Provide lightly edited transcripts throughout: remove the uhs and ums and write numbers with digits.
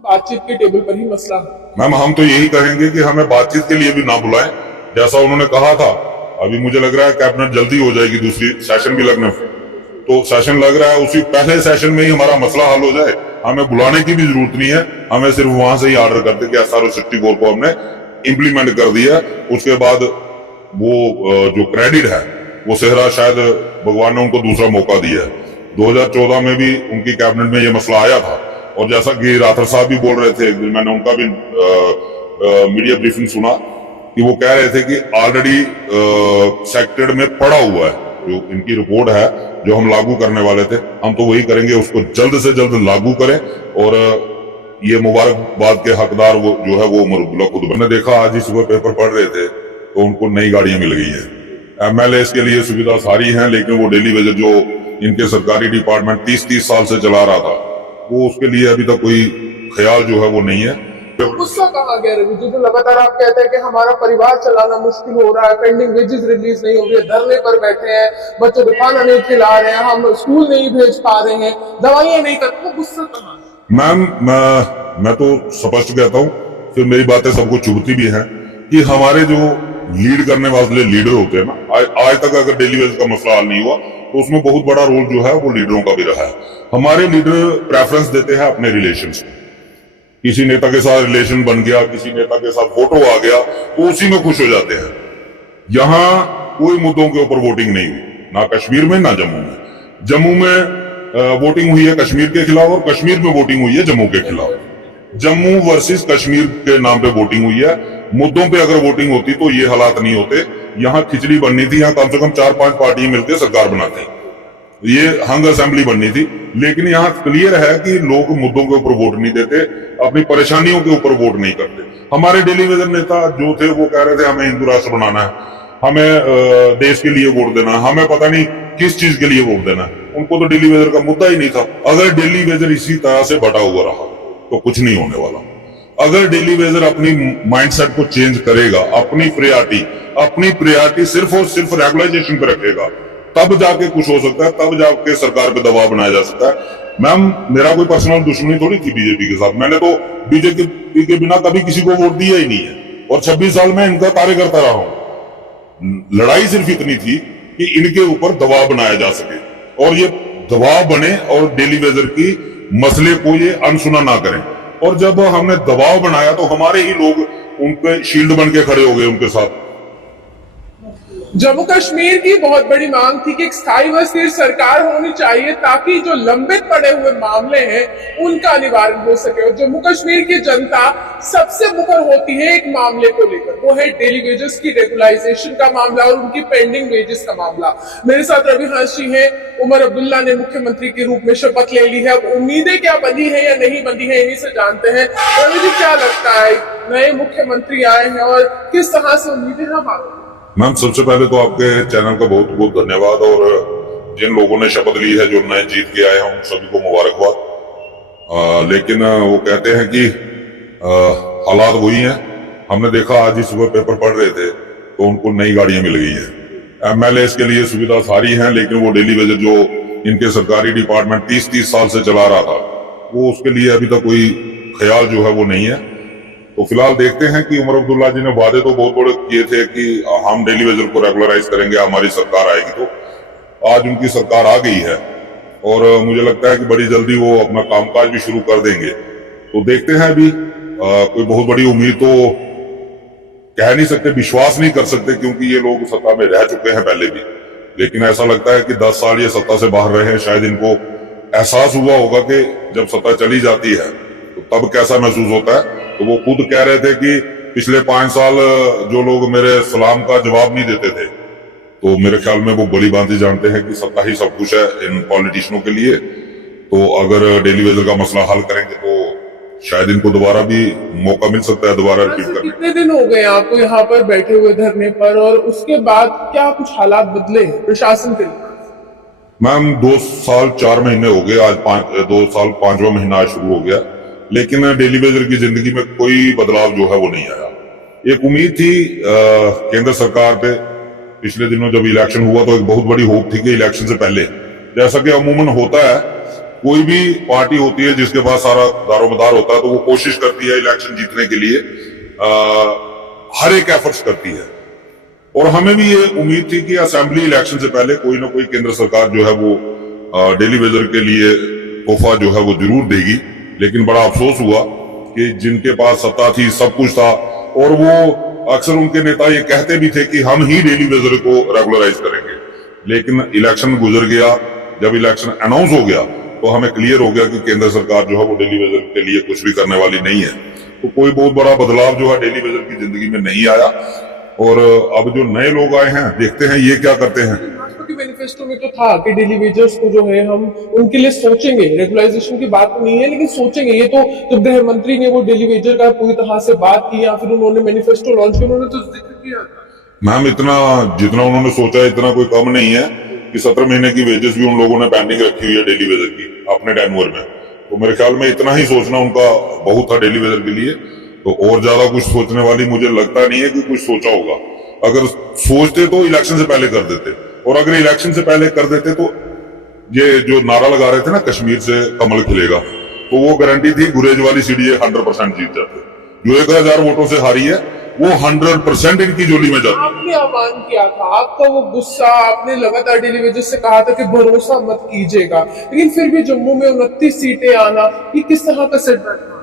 बातचीत के टेबल पर ही मसला है। मैम हम तो यही कहेंगे कि हमें बातचीत के लिए भी ना बुलाएं, जैसा उन्होंने कहा था। अभी मुझे लग रहा है कैबिनेट जल्दी हो जाएगी, दूसरी सेशन भी लगने, तो सेशन लग रहा है, उसी पहले सेशन में ही हमारा मसला हल हो जाए। हमें बुलाने की भी जरूरत नहीं है, हमें सिर्फ वहां से ही ऑर्डर करते कि SRO 64 को हमने इम्प्लीमेंट कर दिया। उसके बाद वो जो क्रेडिट है वो सेहरा शायद भगवान ने उनको दूसरा मौका दिया है। 2014 में भी उनकी कैबिनेट में ये मसला आया था, और जैसा कि राठौर साहब भी बोल रहे थे, एक दिन मैंने उनका भी मीडिया ब्रीफिंग सुना कि वो कह रहे थे कि ऑलरेडी सेक्टेड में पड़ा हुआ है जो इनकी रिपोर्ट है, जो हम लागू करने वाले थे। हम तो वही करेंगे, उसको जल्द से जल्द लागू करें, और ये मुबारकबाद के हकदार वो जो है वो उमर अब्दुल्ला खुद। मैंने देखा आज ही सुबह पेपर पढ़ रहे थे तो उनको नई गाड़ियां मिल गई है। MLA के लिए सुविधा सारी है, लेकिन वो डेली वेजर जो इनके सरकारी डिपार्टमेंट 30-30 साल से चला रहा था, वो उसके लिए अभी तक कोई ख्याल जो है वो नहीं है। गुस्सा कहाँ गया रवि जी? तो लगातार आप कहते हैं कि हमारा परिवार चलाना मुश्किल हो रहा है, पेंडिंग वेजेस रिलीज नहीं हो रही है, धरने पर बैठे हैं, बच्चों को खाना नहीं खिला रहे हैं, हम स्कूल नहीं भेज पा रहे हैं, दवाइयां नहीं करते, वो गुस्सा कहाँ है? मैम मैं तो स्पष्ट कहता हूँ, फिर मेरी बातें सबको चुभती भी हैं, कि हमारे जो लीड करने वाले लीडर होते हैं ना, आज तक अगर डेली वेज का मसला हल नहीं हुआ तो उसमें बहुत बड़ा रोल जो है वो लीडरों का भी रहा है। हमारे लीडर प्रेफरेंस देते हैं अपने रिलेशंस को। किसी नेता के साथ रिलेशन बन गया, किसी नेता के साथ फोटो आ गया, तो उसी में खुश हो जाते हैं। यहाँ कोई मुद्दों के ऊपर वोटिंग नहीं हुई, ना कश्मीर में ना जम्मू में। जम्मू में वोटिंग हुई है कश्मीर के खिलाफ, और कश्मीर में वोटिंग हुई है जम्मू के खिलाफ। जम्मू वर्सेस कश्मीर के नाम पे वोटिंग हुई है। मुद्दों पे अगर वोटिंग होती तो ये हालात नहीं होते। यहाँ खिचड़ी बननी थी, यहाँ कम से कम 4-5 पार्टियां मिलकर सरकार बनाती, ये हंग असेंबली बननी थी। लेकिन यहाँ क्लियर है कि लोग मुद्दों के ऊपर वोट नहीं देते, अपनी परेशानियों के ऊपर वोट नहीं करते। हमारे डेली वेजर नेता जो थे वो कह रहे थे हमें हिंदू राष्ट्र बनाना है, हमें देश के लिए वोट देना है, हमें पता नहीं किस चीज के लिए वोट देना है। उनको तो डेली वेजर का मुद्दा ही नहीं था। अगर डेली वेजर इसी तरह से बटा हुआ रहा तो कुछ नहीं होने वाला। अगर डेली वेजर अपनी माइंडसेट को चेंज करेगा, अपनी प्रायोरिटी सिर्फ और सिर्फ रेगुलाइजेशन पे रखेगा, तब जाके कुछ हो सकता है, तब जाके सरकार पे दबाव बनाया जा सकता है। मैम मेरा कोई पर्सनल दुश्मनी थोड़ी थी बीजेपी के साथ, मैंने तो बीजेपी के बिना कभी किसी को वोट दिया ही नहीं है, और 26 साल में इनका कार्य करता रहा हूं। लड़ाई सिर्फ इतनी थी कि इनके ऊपर दबाव बनाया जा सके, और ये दबाव बने और डेली वेजर की मसले को ये अनसुना ना करें। और जब हमने दबाव बनाया तो हमारे ही लोग उन पे शील्ड बन के खड़े हो गए उनके साथ। जम्मू कश्मीर की बहुत बड़ी मांग थी कि एक स्थायी व स्थिर सरकार होनी चाहिए ताकि जो लंबित पड़े हुए मामले हैं उनका निवारण हो सके। और जम्मू कश्मीर की जनता सबसे मुखर होती है एक मामले को लेकर, वो है डेली वेजेस की रेगुलाइजेशन का मामला और उनकी पेंडिंग वेजेस का मामला। मेरे साथ रवि हंस जी हैं। उमर अब्दुल्ला ने मुख्यमंत्री के रूप में शपथ ले ली है। अब उम्मीदें क्या बनी है या नहीं बनी है, इन्हीं से जानते हैं। रवि जी क्या लगता है, नए मुख्यमंत्री आए हैं और किस तरह से उम्मीदें हैं? मैम सबसे पहले तो आपके चैनल का बहुत बहुत धन्यवाद, और जिन लोगों ने शपथ ली है, जो नए जीत के आए हैं, उन सभी को मुबारकबाद। लेकिन वो कहते हैं कि हालात वही हैं। हमने देखा आज ही सुबह पेपर पढ़ रहे थे तो उनको नई गाड़ियां मिल गई है। MLA के लिए सुविधा सारी है, लेकिन वो डेली वेजर जो इनके सरकारी डिपार्टमेंट 30-30 साल से चला रहा था, वो उसके लिए अभी तक कोई ख्याल जो है वो नहीं है। तो फिलहाल देखते हैं कि उमर अब्दुल्ला जी ने वादे तो बहुत बड़े किए थे कि हम डेली वेजर को रेगुलराइज करेंगे, हमारी सरकार आएगी। तो आज उनकी सरकार आ गई है, और मुझे लगता है कि बड़ी जल्दी वो अपना कामकाज भी शुरू कर देंगे। तो देखते हैं। अभी कोई बहुत बड़ी उम्मीद तो कह नहीं सकते, विश्वास नहीं कर सकते, क्योंकि ये लोग सत्ता में रह चुके हैं पहले भी। लेकिन ऐसा लगता है कि 10 साल ये सत्ता से बाहर रहे हैं, शायद इनको एहसास हुआ होगा कि जब सत्ता चली जाती है तो तब कैसा महसूस होता है। तो वो खुद कह रहे थे कि पिछले 5 साल जो लोग मेरे सलाम का जवाब नहीं देते थे, तो मेरे ख्याल में वो बड़ी बात ही जानते हैं कि सत्ता ही सब कुछ है इन पॉलिटिशियनों के लिए। तो अगर डेली वेजर का मसला हल करेंगे तो शायद इनको दोबारा भी मौका मिल सकता है दोबारा रिपीट करने। कितने दिन हो गए आपको यहाँ पर बैठे हुए धरने पर, और उसके बाद क्या कुछ हालात बदले प्रशासन के लिए? मैम 2 साल 4 महीने हो गए, आज 2 साल 5वां महीना आज शुरू हो गया, लेकिन डेली वेजर की जिंदगी में कोई बदलाव जो है वो नहीं आया। एक उम्मीद थी केंद्र सरकार पे, पिछले दिनों जब इलेक्शन हुआ तो एक बहुत बड़ी होप थी कि इलेक्शन से पहले, जैसा कि अमूमन होता है कोई भी पार्टी होती है जिसके पास सारा दारोमदार होता है तो वो कोशिश करती है इलेक्शन जीतने के लिए हर एक एफर्ट्स करती है। और हमें भी ये उम्मीद थी कि असेंबली इलेक्शन से पहले कोई ना कोई केंद्र सरकार जो है वो डेली वेजर के लिए तोहफा जो है वो जरूर देगी। लेकिन बड़ा अफसोस हुआ कि जिनके पास सत्ता थी, सब कुछ था, और वो अक्सर उनके नेता ये कहते भी थे कि हम ही डेली वेजर को रेगुलराइज करेंगे। लेकिन इलेक्शन गुजर गया, जब इलेक्शन अनाउंस हो गया तो हमें क्लियर हो गया कि केंद्र सरकार जो है वो डेली वेजर के लिए कुछ भी करने वाली नहीं है। तो कोई बहुत बड़ा बदलाव जो है डेली वेजर की जिंदगी में नहीं आया। और अब जो नए लोग आए हैं, देखते हैं ये क्या करते हैं। भाजपा के मैनिफेस्टो में तो था कि डेली वेजर्स को जो है हम उनके लिए सोचेंगे, रेगुलराइजेशन की बात तो नहीं है लेकिन सोचेंगे। ये तो जब गृह मंत्री ने वो डेली वेजर का पूरी तरह से बात की या फिर उन्होंने मैनिफेस्टो लॉन्च किया, उन्होंने तो जिक्र किया था। मैम इतना जितना उन्होंने सोचा इतना कोई कम नहीं है कि 17 महीने की वेजेस भी उन लोगों ने पेंडिंग रखी हुई है डेली वेजर की अपने टेन्योर में। तो मेरे ख्याल में इतना ही सोचना उनका बहुत था डेली वेजर के लिए। तो और ज्यादा कुछ सोचने वाली मुझे लगता नहीं है कि कुछ सोचा होगा। अगर सोचते तो इलेक्शन से पहले कर देते, और अगर इलेक्शन से पहले कर देते तो ये जो नारा लगा रहे थे ना कश्मीर से कमल खिलेगा, तो वो गारंटी थी गुरेज वाली सीट ये 100% जीत जाते। जो 1000 वोटों से हारी है वो 100% इनकी जोली में जाती। आपने आह्वान किया था, आपका वो गुस्सा, आपने लगातार डेली वेजर्स से कहा था कि भरोसा मत कीजिएगा, लेकिन फिर भी जम्मू में 29 सीटें आना, ये किस तरह का सेटबैक था?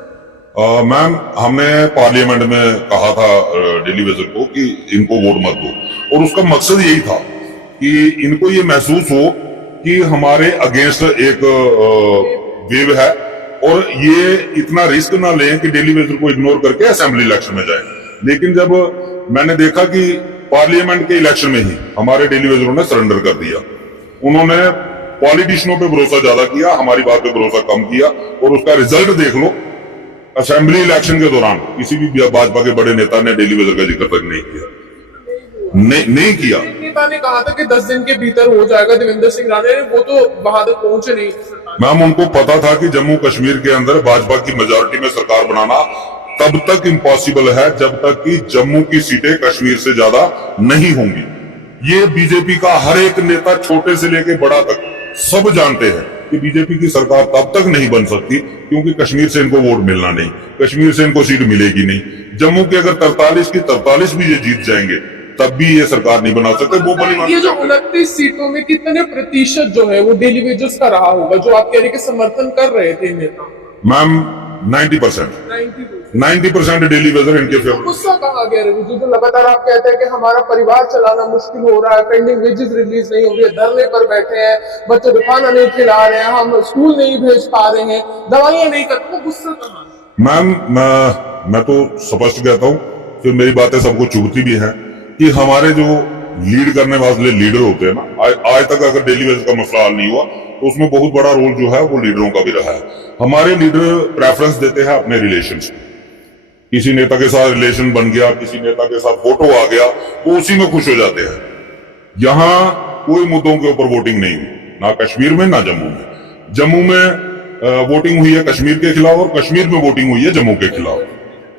मैम हमने पार्लियामेंट में कहा था डेली वेजर को कि इनको वोट मत दो, और उसका मकसद यही था कि इनको ये महसूस हो कि हमारे अगेंस्ट एक वेव है, और ये इतना रिस्क ना लें कि डेली वेजर को इग्नोर करके असेंबली इलेक्शन में जाए। लेकिन जब मैंने देखा कि पार्लियामेंट के इलेक्शन में ही हमारे डेली वेजरों ने सरेंडर कर दिया, उन्होंने पॉलिटिशियनों पे भरोसा ज्यादा किया, हमारी बात पे भरोसा कम किया, और उसका रिजल्ट देख लो। असेंबली इलेक्शन के दौरान किसी भी भाजपा के बड़े नेता ने डेली वेजर का जिक्र तक नहीं किया। नहीं किया। नेता ने कहा था कि 10 दिन के भीतर हो जाएगा, देवेंद्र सिंह राणा ने, वो तो वहां तक पहुंचे नहीं। मैम उनको पता था कि जम्मू कश्मीर के अंदर भाजपा की मेजोरिटी में सरकार बनाना तब तक इम्पॉसिबल है जब तक कि जम्मू की सीटें कश्मीर से ज्यादा नहीं होंगी। ये बीजेपी का हर एक नेता, छोटे से लेके बड़ा तक, सब जानते हैं कि बीजेपी की सरकार तब तक नहीं बन सकती क्योंकि कश्मीर से इनको वोट मिलना नहीं, कश्मीर से इनको सीट मिलेगी नहीं। जम्मू के अगर 43 की 43 भी ये जीत जाएंगे तब भी ये सरकार नहीं बना सकते। वो बड़ी ये जो 29 सीटों में कितने प्रतिशत जो है वो डेली वेजर्स का रहा होगा, जो आप कह रहे कि समर्थन कर रहे थे नेता? मैम 90% डेली वेजर इनके फेवर। गुस्सा कहाँ गया रवि? जो लगातार आप कहते हैं कि हमारा परिवार चलाना मुश्किल हो रहा है, पेंडिंग वेजेस रिलीज नहीं हो रही है, धरने पर बैठे हैं, बच्चों को खाना नहीं खिला रहे हैं, हम स्कूल नहीं भेज पा रहे हैं, दवाइयां नहीं करते, वो गुस्सा कहाँ? मैम मैं तो स्पष्ट कहता हूँ, फिर मेरी बातें सबको चुभती भी है कि हमारे जो लीड करने वाले लीडर होते हैं ना, आज तक अगर डेली वेजर का मसला हल नहीं हुआ तो उसमें बहुत बड़ा रोल जो है वो लीडरों का भी रहा है। हमारे लीडर प्रेफरेंस देते हैं अपने रिलेशंस को। किसी नेता के साथ रिलेशन बन गया, किसी नेता के साथ फोटो आ गया, वो उसी में खुश हो जाते हैं। यहाँ कोई मुद्दों के ऊपर वोटिंग नहीं हुई, ना कश्मीर में ना जम्मू में। जम्मू में वोटिंग हुई है कश्मीर के खिलाफ, और कश्मीर में वोटिंग हुई है जम्मू के खिलाफ।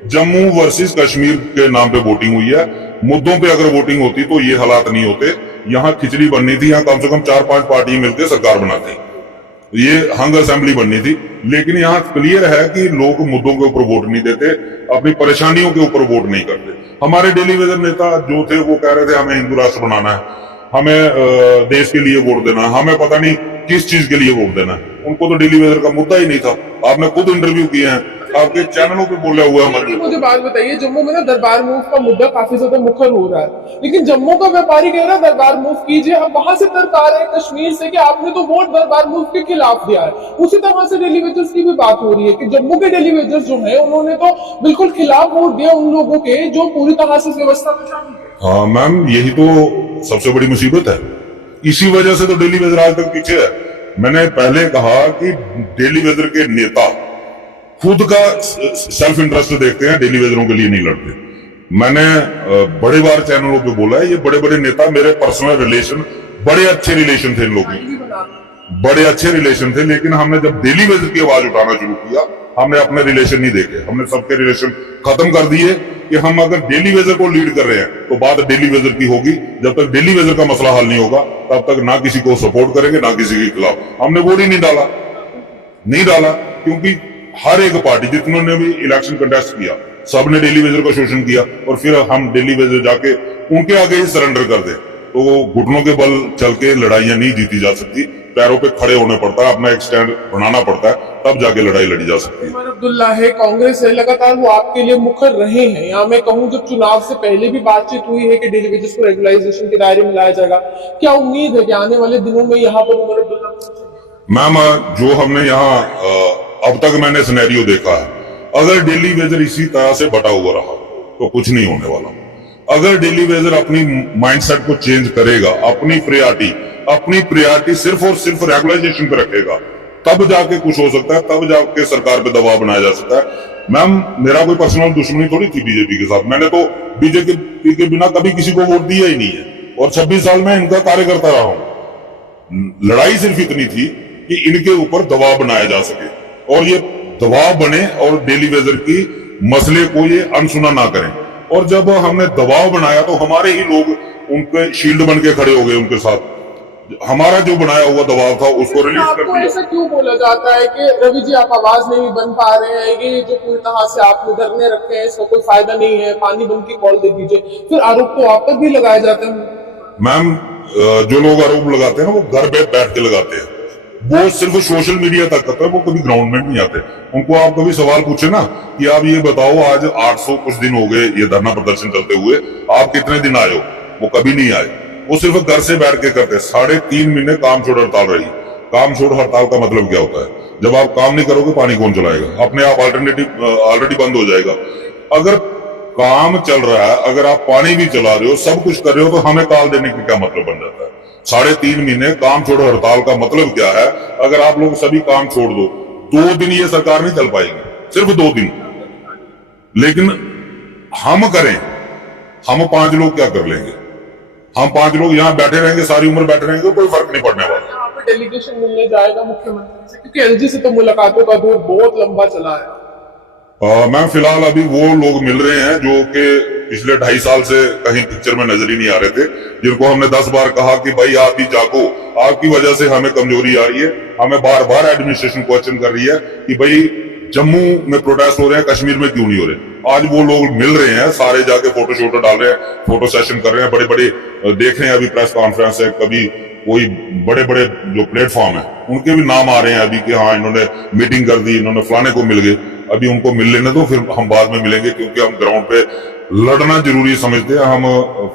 जम्मू वर्सेस कश्मीर के नाम पे वोटिंग हुई है। मुद्दों पे अगर वोटिंग होती तो ये हालात नहीं होते। यहाँ खिचड़ी बननी थी, यहाँ कम से कम 4-5 पार्टी मिलकर सरकार बनाती, ये हंग असेंबली बननी थी। लेकिन यहाँ क्लियर है कि लोग मुद्दों के ऊपर वोट नहीं देते, अपनी परेशानियों के ऊपर वोट नहीं करते। हमारे डेली वेजर नेता जो थे वो कह रहे थे हमें हिंदू राष्ट्र बनाना है, हमें देश के लिए वोट देना है, हमें पता नहीं किस चीज के लिए वोट देना है। उनको तो डेली वेजर का मुद्दा ही नहीं था। आपने खुद इंटरव्यू किए हैं, आपके चैनलों पे बोला हुआ है। मुझे बात बताइए, जम्मू में ना दरबार मूव का मुद्दा काफी ज्यादा मुखर हो रहा है, लेकिन जम्मू का व्यापारी कह रहा है दरबार मूव कीजिए। अब वहां से तर्क आ रहे हैं कश्मीर से कि आपने तो वोट दरबार मूव के खिलाफ दिया है। उसी तरह से डेली वेजर्स की भी बात हो रही है कि जम्मू के डेली वेजर्स जो है उन्होंने तो बिल्कुल खिलाफ वोट दिया उन लोगों के जो पूरी तरह से व्यवस्था में शामिल है। हाँ मैम, यही तो सबसे बड़ी मुसीबत है। इसी वजह से तो डेली वेजर आज तक पीछे है। मैंने पहले कहा कि डेली वेजर के नेता खुद का सेल्फ इंटरेस्ट देखते हैं, डेली वेजरों के लिए नहीं लड़ते। मैंने बड़े बार चैनलों पे बोला है, ये बड़े बड़े नेता मेरे पर्सनल रिलेशन, बड़े अच्छे रिलेशन थे इन लोगों के, बड़े अच्छे रिलेशन थे। लेकिन हमने जब डेली वेजर की आवाज उठाना शुरू किया, हमने अपने रिलेशन नहीं देखे, हमने सबके रिलेशन खत्म कर दिए कि हम अगर डेली वेजर को लीड कर रहे हैं तो बात डेली वेजर की होगी। जब तक डेली वेजर का मसला हल नहीं होगा तब तक ना किसी को सपोर्ट करेंगे ना किसी के खिलाफ। हमने वोट ही नहीं डाला। नहीं डाला, क्योंकि हर एक पार्टी जितनों ने भी इलेक्शन कंटेस्ट किया सबने डेली वेजर का शोषण किया, और फिर हम डेली वेजर जाके उनके आगे ही सरेंडर कर दे तो घुटनों के बल चल के लड़ाइयां नहीं जीती जा सकती। पैरों पे खड़े होने पड़ता है, अपना एक स्टैंड बनाना पड़ता है, तब जाके लड़ाई लड़ी जा सकती है। उमर अब्दुल्ला है, कांग्रेस है, लगातार वो आपके लिए मुखर रहे हैं। यहाँ मैं कहूँ जब चुनाव से पहले भी बातचीत हुई है कि डेली वेजेस को रेगुलाइजेशन के दायरे में लाया जाएगा, क्या उम्मीद है कि आने वाले दिनों में यहाँ पर उमर अब्दुल्ला? मैम, जो हमने यहाँ अब तक मैंने सिनेरियो देखा है, अगर डेली वेजर इसी तरह से बटा हुआ रहा तो कुछ नहीं होने वाला। अगर डेली वेजर अपनी माइंडसेट को चेंज करेगा, अपनी प्रायोरिटी सिर्फ और सिर्फ रेगुलाइजेशन पे रखेगा, तब जाके कुछ हो सकता है, तब जाके सरकार पे दबाव बनाया जा सकता है। मैम, मेरा कोई पर्सनल दुश्मनी थोड़ी थी बीजेपी के साथ, मैंने तो बीजेपी के बिना कभी किसी को वोट दिया ही नहीं है, और 26 साल में इनका कार्यकर्ता रहा हूं। लड़ाई सिर्फ इतनी थी कि इनके ऊपर दबाव बनाया जा सके, और ये दबाव बने और डेली वेजर की मसले को ये अनसुना ना करें। और जब हमने दबाव बनाया तो हमारे ही लोग उनके शील्ड बन के खड़े हो गए उनके साथ। हमारा जो बनाया हुआ दबाव था उसको रिलीज कर आपको दिया। ऐसा क्यों बोला जाता है कि रवि जी आप आवाज नहीं बन पा रहे हैं, ये जो पूरी तरह से आपने धरने रखे हैं इसका कोई फायदा नहीं है, पानी बन के कॉल दे दीजिए, फिर आरोप तो आप पर भी लगाए जाते हैं? मैम, जो लोग आरोप लगाते हैं वो घर पे बैठ के लगाते हैं, वो सिर्फ सोशल मीडिया तक करते हैं, वो कभी ग्राउंड में नहीं आते। उनको आप कभी सवाल पूछे ना कि आप ये बताओ आज 800 कुछ दिन हो गए ये धरना प्रदर्शन चलते हुए, आप कितने दिन आए हो, वो कभी नहीं आए, वो सिर्फ घर से बैठ के करते। 3.5 महीने काम छोड़ हड़ताल रही। काम छोड़ हड़ताल का मतलब क्या होता है? जब आप काम नहीं करोगे पानी कौन चलाएगा? अपने आप अल्टरनेटिव ऑलरेडी बंद हो जाएगा। अगर काम चल रहा है, अगर आप पानी भी चला रहे हो, सब कुछ कर रहे हो, तो हमें कॉल देने का क्या मतलब बन जाता है? 3.5 महीने काम छोड़ो हड़ताल का मतलब क्या है? अगर आप लोग सभी काम छोड़ दो, 2 दिन ये सरकार नहीं चल पाएगी, सिर्फ 2 दिन। लेकिन हम करें, हम 5 लोग क्या कर लेंगे? हम 5 लोग यहाँ बैठे रहेंगे, सारी उम्र बैठे रहेंगे, कोई फर्क नहीं पड़ने वाला। यहाँ पे डेलीगेशन मिलने जाएगा मुख्यमंत्री से, क्योंकि एलजी से तो मुलाकातों का दौर बहुत लंबा चला है। मैम, फिलहाल अभी वो लोग मिल रहे हैं जो कि पिछले 2.5 साल से कहीं पिक्चर में नजर ही नहीं आ रहे थे, जिनको हमने 10 बार कहा कि भाई आप ही जागो, आपकी वजह से हमें कमजोरी आ रही है। हमें बार बार एडमिनिस्ट्रेशन क्वेश्चन कर रही है कि भाई जम्मू में प्रोटेस्ट हो रहे हैं, कश्मीर में क्यों नहीं हो रहे? आज वो लोग मिल रहे हैं, सारे जाके फोटो शोटो डाल रहे हैं, फोटो सेशन कर रहे हैं, बड़े बड़े देख रहे हैं। अभी प्रेस कॉन्फ्रेंस है, कभी कोई बड़े बड़े जो प्लेटफॉर्म है उनके भी नाम आ रहे हैं अभी कि हाँ इन्होंने मीटिंग कर दी, इन्होंने फलाने को मिल गए। अभी उनको मिल लेने दो, फिर हम बाद में मिलेंगे, क्योंकि हम ग्राउंड पे लड़ना जरूरी समझते हैं। हम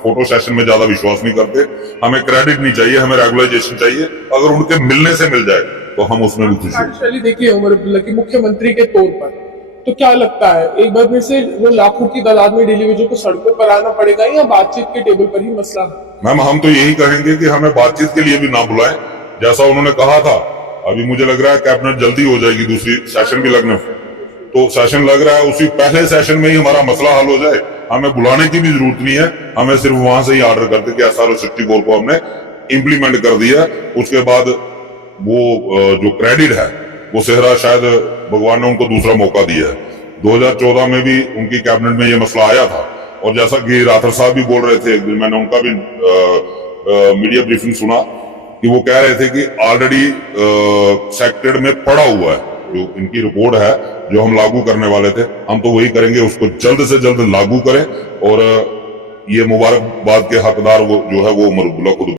फोटो सेशन में ज्यादा विश्वास नहीं करते, हमें क्रेडिट नहीं चाहिए, हमें रेगुलाइजेशन चाहिए। अगर उनके मिलने से मिल जाए तो हम उसमें भी खुश हैं। एक्चुअली देखिए उमर अब्दुल्ला की मुख्यमंत्री के तौर पर तो क्या लगता है, एक बार फिर से वो लाखों की तादाद में डेली वेजर को सड़कों पर आना पड़ेगा या बातचीत के टेबल पर ही मसला है? मैम, हम तो यही कहेंगे कि हमें बातचीत के लिए भी ना बुलाएं, जैसा उन्होंने कहा था। अभी मुझे लग रहा है कैबिनेट जल्दी हो जाएगी, दूसरी सेशन भी लगने, तो सेशन लग रहा है, उसी पहले सेशन में ही हमारा मसला हल हो जाए। हमें बुलाने की भी जरूरत नहीं है, हमें सिर्फ वहां से ही ऑर्डर कर दे कि SRO 64 को हमने इम्प्लीमेंट कर दिया। उसके बाद वो जो क्रेडिट है वो सेहरा शायद भगवान ने उनको दूसरा मौका दिया है। 2014 में भी उनकी कैबिनेट में ये मसला आया था, और जैसा कि राठौर साहब भी बोल रहे थे, एक दिन मैंने उनका भी मीडिया ब्रीफिंग सुना कि वो कह रहे थे कि ऑलरेडी सेक्टेड में पड़ा हुआ है, जो इनकी रिपोर्ट है जो हम लागू करने वाले थे, हम तो वही करेंगे, उसको जल्द से जल्द लागू करें। और ये मुबारकबाद के हकदार वो जो है वो उमर अब्दुल्ला खुद